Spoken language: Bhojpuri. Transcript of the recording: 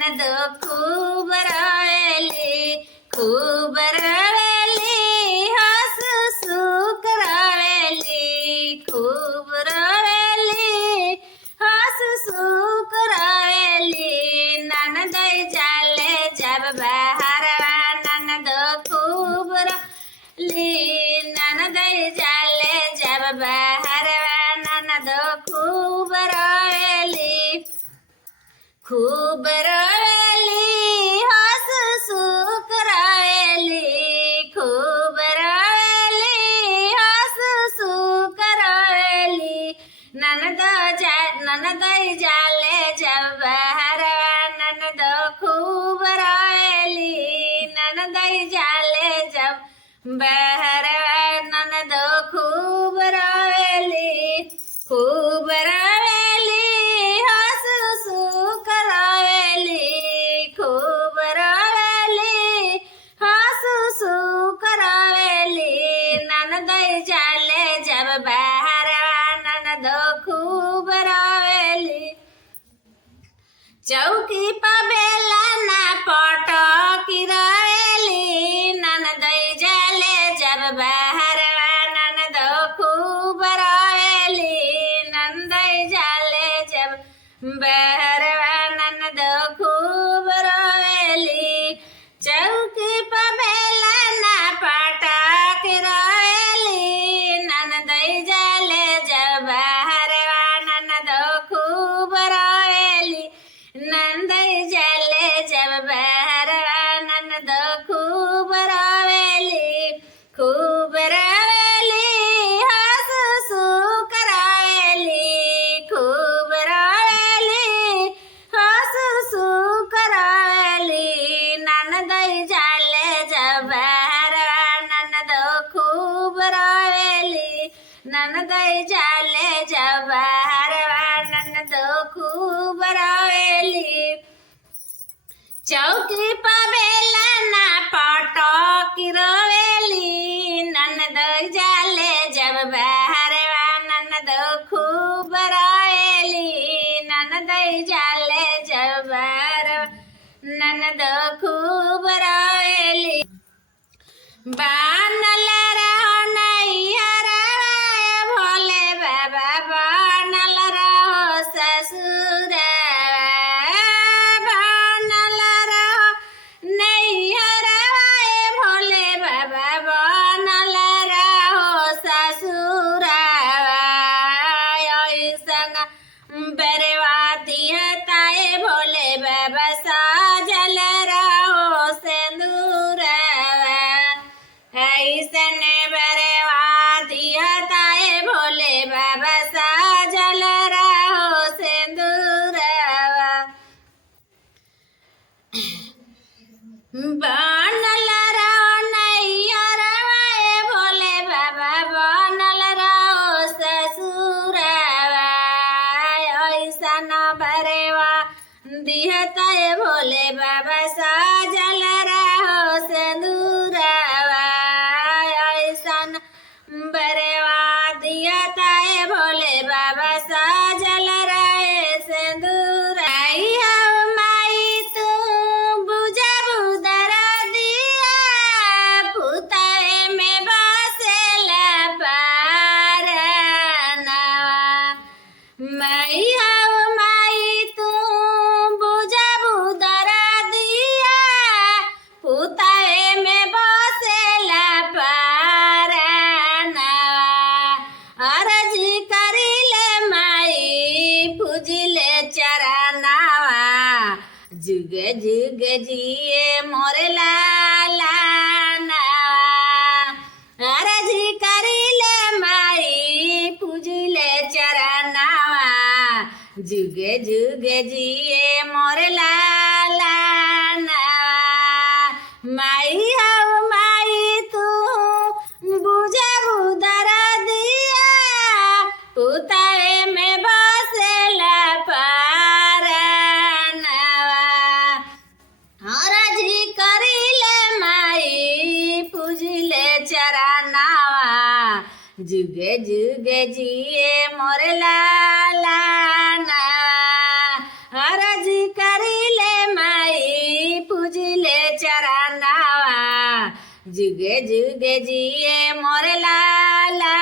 ननद खूब रोवेली, खूब रोवेली, हंसू सुख रोवेली, खूब रोवेली, हंसू सुख रोवेली। ननद जाले जब बहरवा ननद खूब रोवेली, ननद जाले जब बहरवा ननद खूब रोवेली, खूब रोवेली, हंसू सुख रोवेली, खूब रोवेली, हंसू सुख रोवेली। ननद जाले जब बहरवा ननद खूब रोवेली, ननद जाले जब बहरवा ननद खूब रोवेली, खूब रोवेली, हंसू सुख रोवेली, खूब रोवेली, हंसू सुख रोवेली। ननद जाले जब बहरवा ननद खूब रोवेली, चौकी पर बेला ना पटकी रोवेली, ननद जाले जब बहरवा ननद खूब रोवेली, ननद जाले जब बहरवा ननद खूब रोवेली, चौकी पर बेला ना पटकी रोवेली, ननद जाले जब बहरवा ननद खूब रोवेली, नंद जाले जब बहरवा ननद खूब रोवेली, खूब रोवेली, हंसू सुख रोवेली, खूब रोवेली, हंसू सुख रोवेली। ननद जाले जब बहरवा ननद खूब रोवेली, ननद जाले जब बहरवा ननद खूब रोवेली, चौकी पर बेला ना पटकी रोवेली, ननद जाले जब बहरवा ननद खूब रोवेली, ननद जाले जब बहरवा ननद खूब रोवेली। बनल रहो नैहरवा भोले बाबा, बनल रहो ससुरवा, बनल रहो नैहरवा भोले बाबा, बनल रहो ससुरवा। ऐसन बरवाती हताए भोले बाबा, साजल रहो सिंदूरवा, ऐसन बरवाती हताए भोले बाबा, साजल रहो सिंदूरवा। बनल रहो नैहरवा भोले बाबा, बनल रहो ससुरवा, ऐसन बरवा दिहताए भोले बाबा, साजल रहो सिंदूरवा, ऐसन बरवा दिहताए भोले बाबा, साजल रहे सिंदूर। माई तू बुझा बुदर दिया, पुताए में बसेला पारनवा, मैया माई तू बुझा बुदर दिया, पुताए में बसेला पारनवा। अर्जी करिले माई पूजिले चरनवा, जुग जुग जिए मोर लाला नवा। अर्जी करिले माई पूजिले चरनवा, जुग जुग जिए मोर लाला नवा। माई हो माई तू बुझा बुदर दिया, पुताए में बसेला पारनवा। अर्जी करिले माई पूजिले चरनवा, जुगे जुगे जिए मोर लाला नवा। अर्जी करिले माई जुगे जुगे जिए मोरे लाला